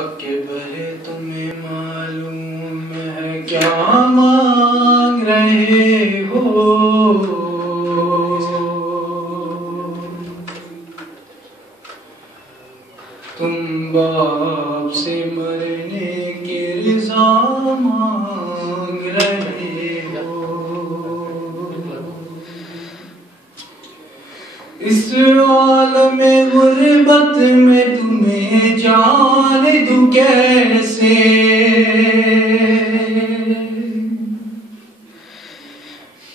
अकबर तुम्हें मालूम है क्या मांग रहे हो? तुम बाप से मरने की रिज़ा मांग रहे हो। इस आलमे गुर्बत में तुम्हें जान दूं कैसे?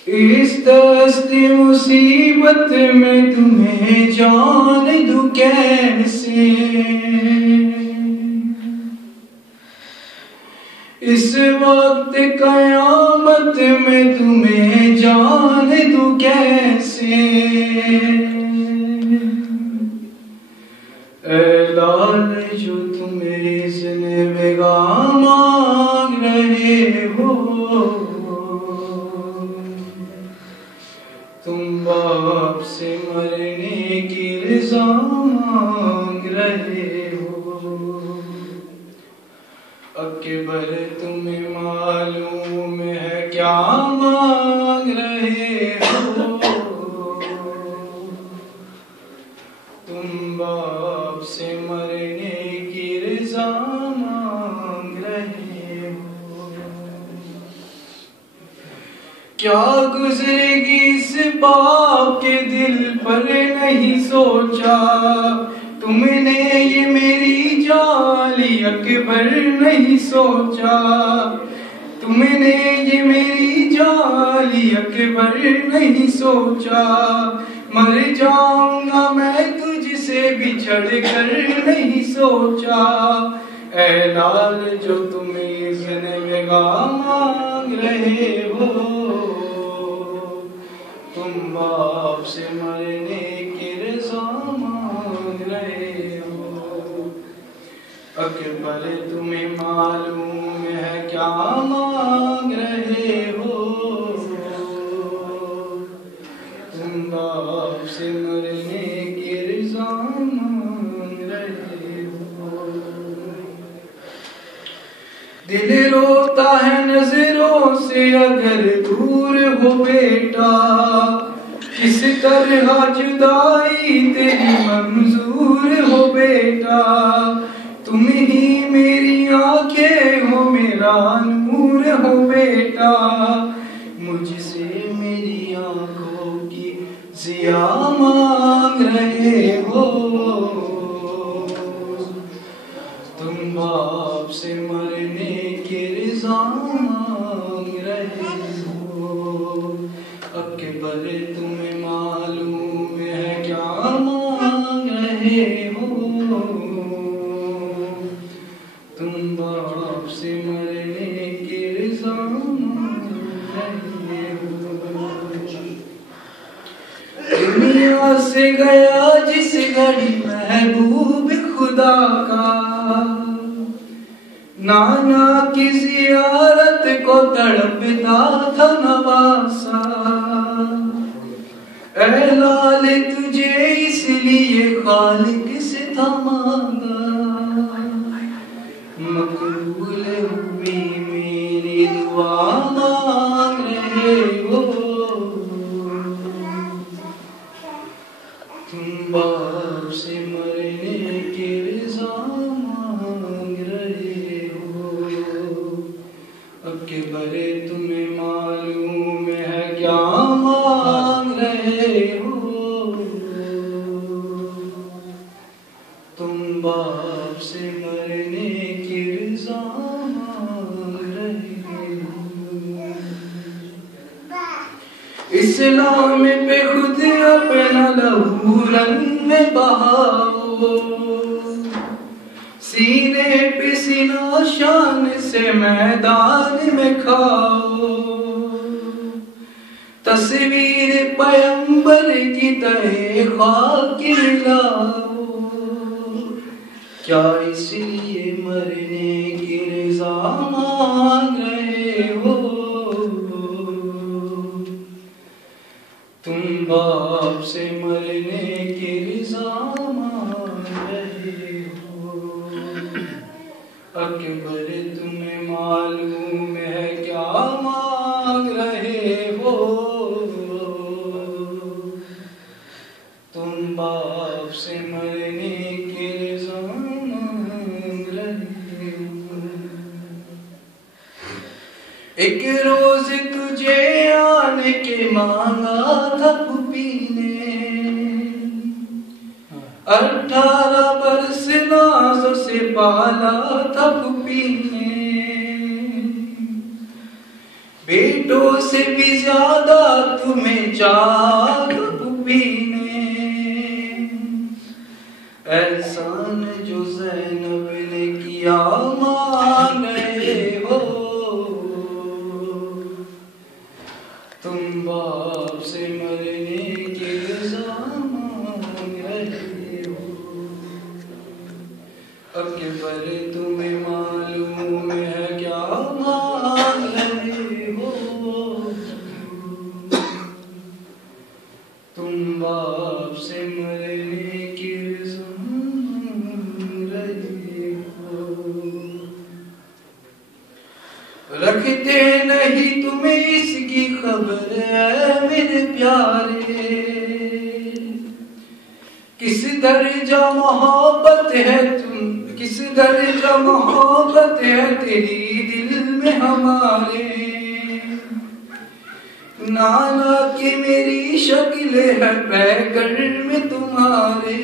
इस दस्ती मुसीबत में तुम्हें जान दूं कैसे? इस वक्त कयामत में तुम्हें जान दूं कैसे? ऐ लाल जो तुम मेरी ज़िंदगा मांग रहे हो, तुम बाप से मरने की रिज़ा मांग रहे हो। अकबर तुम्हें मालूम है क्या मांग रहे हो? तुम बाप से मरने की रिज़ा मांग रहे हो। क्या गुजरेगी इस बाप के दिल पर नहीं सोचा? तुमने ये मेरी जाली अकबर नहीं सोचा? तुमने ये मेरी जाली अकबर नहीं सोचा? मर जाऊंगा मैं तुझसे बिछड़ कर नहीं सोचा? ऐ लाल जो तुम्हें ज़िंदगा मांग रहे हो, तुम बाप से मरने की रिज़ा मांग रहे हो। अकबर तुम्हें मालूम है क्या मांग रहे हो? तुम बाप से मरने की रिज़ा मांग रहे हो। दिल रोता है नजरों से अगर दूर हो बेटा, किस तरह जुदाई तेरी मंजूर हो बेटा? तुम ही मेरी आंखें हो, मेरा नूर हो बेटा। मुझसे मेरी आंखों की ज़िया मांग रहे हो, तुम बाप से मरने की रिज़ा मांग रहे हो। अकबर तुम्हें मालूम है क्या मांग रहे हो? तुम बाप से मरने की रिज़ा मांग रहे हो। दुनिया से गया जिस घड़ी महबूब खुदा का, नाना की ज़ियारत को तड़पता था नवासा। ऐ लाल तुझे इसलिए खालिक से था मांगा, मकबूल हुई मेरी दुआ मांग रहे हो। तुम बाप से मरने की रिज़ा मांग रहे हो। अकबर तुम्हें मालूम है क्या मांग रहे हो? तुम बाप से मरने की रिज़ा मांग रहे हो। इस्लाम पे खुद अपना लहू रंग बहाओ, सीने पे सीना शान से मैदान में खाओ। तस्वीर पैगंबर की तहे खाक मिलाओ। क्या इसलिए मरने की रिज़ा मांग रहे हो? तुम बाप से मरने की रिज़ा अकबर तुम्हें मालूम है क्या मांग रहे हो, तुम बाप से मरने के इल्जाम मांग रहे हो। एक रोज तुझे आने के मांगा था पुपी ने, 18 बरस नाज़ों से पाला था पुपी ने, बेटों से भी ज्यादा तुम्हें चाहा पुपी ने। एहसान जो ज़ैनब ने किया मान रहे हो, तुम बाप से मरने के इल्जाम मांग रहे हो। अकबर तुम्हें मालूम है क्या मांग रहे हो, तुम बाप से मरने के इल्जाम मांग रहे हो। रखते नहीं तुम्हें इसकी खबर है मेरे प्यारे, किस दर्जा मोहब्बत है तुम, किस दर्जा मोहब्बत है तेरी दिल में हमारे। नाना की मेरी शक्ल है पैकर में तुम्हारे,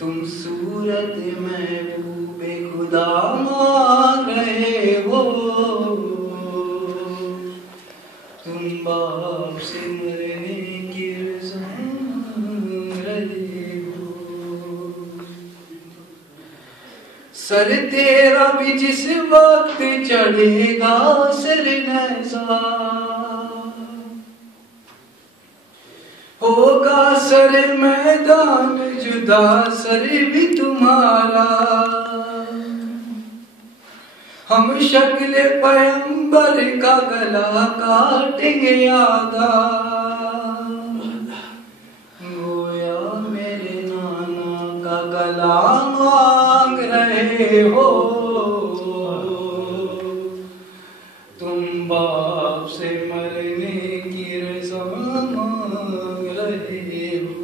तुम सूरत महबूबे खुदा मान रहे हो, तुम बाप से मरने की इल्जाम रहे हो। सर तेरा भी जिस वक्त चढ़ेगा सर नज़ा, होगा सर मैदान जुदा सर भी तुम्हारा। हम शक्ल पैगंबर का गला काटेंगे आगा, गोया मेरे नाना का गला मांग रहे हो, तुम बाप से मरने की रज़ा मांग रहे हो।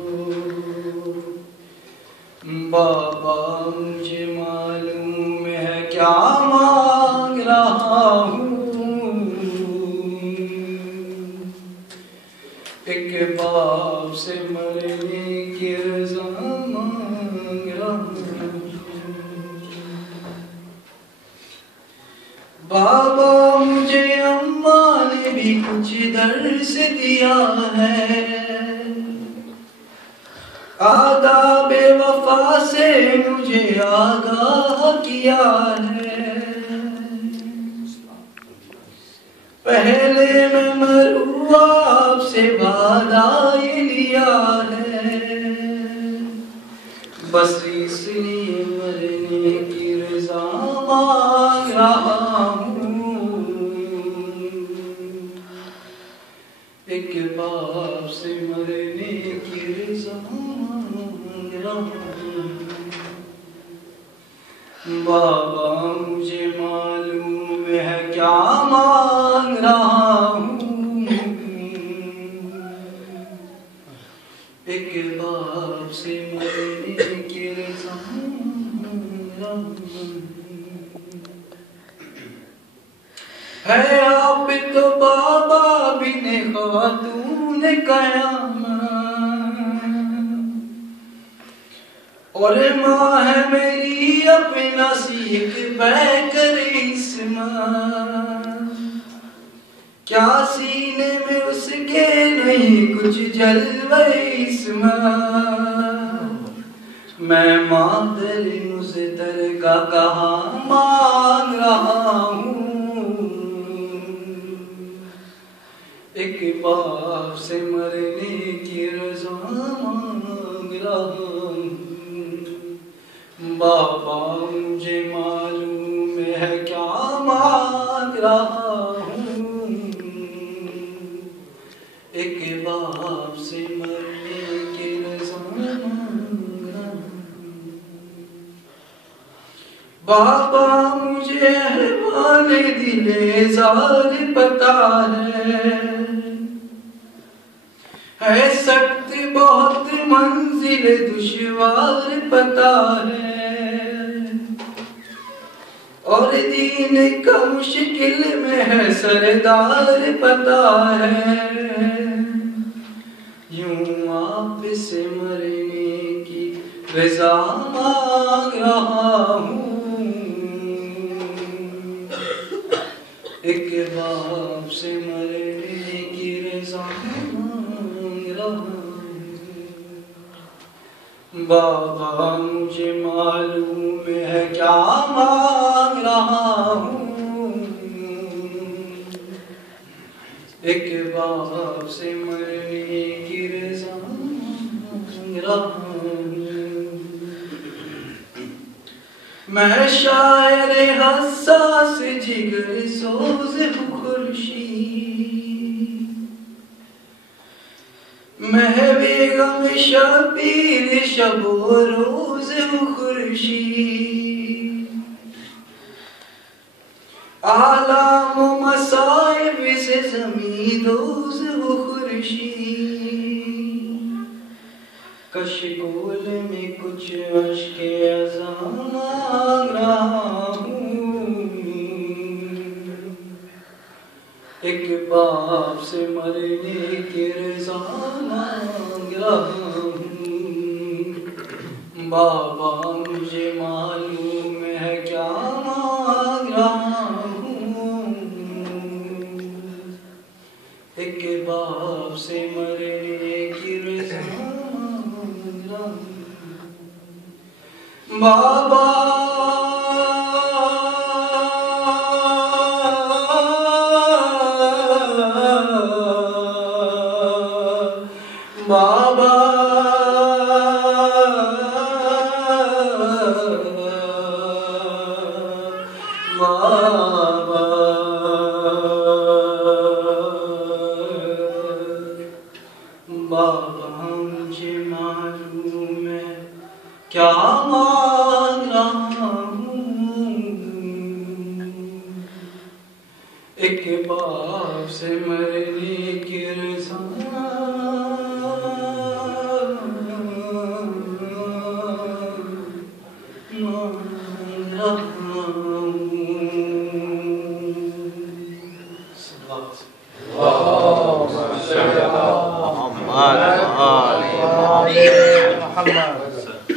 बाबा मुझे मालूम है क्या मांग रहा हूँ, एक बाप से मरने की रज़ा मांग रहा हूँ। बाबा मुझे अम्मा ने भी कुछ दर्स दिया है, आदाब वफा से मुझे आगाह किया है। पहले मैं मरूँ आपसे वादा ये लिया है, बस इसलिए मरने की रज़ा मांग रहा हूँ, एक बाप से मरने की रज़ा मांग रहा हूँ। बाबा मुझे मालूम है क्या मांग रहा हूँ, एक बाप से मरने की रज़ा मांग रहा हूँ। है आप तो बाबा बिन खातून कयामत, और माँ है मेरी अपना सीख बैकर इस्मात। क्या सीने में उसके नहीं कुछ जलवे इस्मात। मैं मादर मुज़तर का कहा मांग रहा हूँ, एक बाप से मरने की रज़ा मांग रहा हूँ। बाबा मुझे मालूम है क्या मांग रहा हूँ, एक बाप से मरने की रज़ा मांग रहा हूँ। बाबा मुझे अहवाले दिले जार पता है सख्त बहुत मंजिल दुश्वार पता है, और दीन का मुश्किल में है सरदार पता है। यूं आप से मरने की रज़ा मांग रहा हूँ, एक बाप से मरने की रज़ा मांग रहा हूँ। बाबा मुझे मालूम है क्या मांग रहा हूँ, एक बाप से मरने की रज़ा मांग रहा हूँ। मैं शायर हसास जिगर सोज खुर्शी, मैं बेगम शबीर शबो रोज खुर्शी, आलाम मसाइब से ज़मी दोज खुर्शी, कशकोल में कुछ अश्के अज़ा मांग रहा हूँ, एक बाप से मरने की रज़ा मांग रहा हूँ। बाबा मुझे मालूम है क्या मांग रहा हूँ, एक बाप से मरने की रज़ा मांग रहा हूँ। बाबा बाबा बाबा बाबा मुझे मालूम है क्या मांग रहा हूँ, एक बाप से मरने की रज़ा Muhammad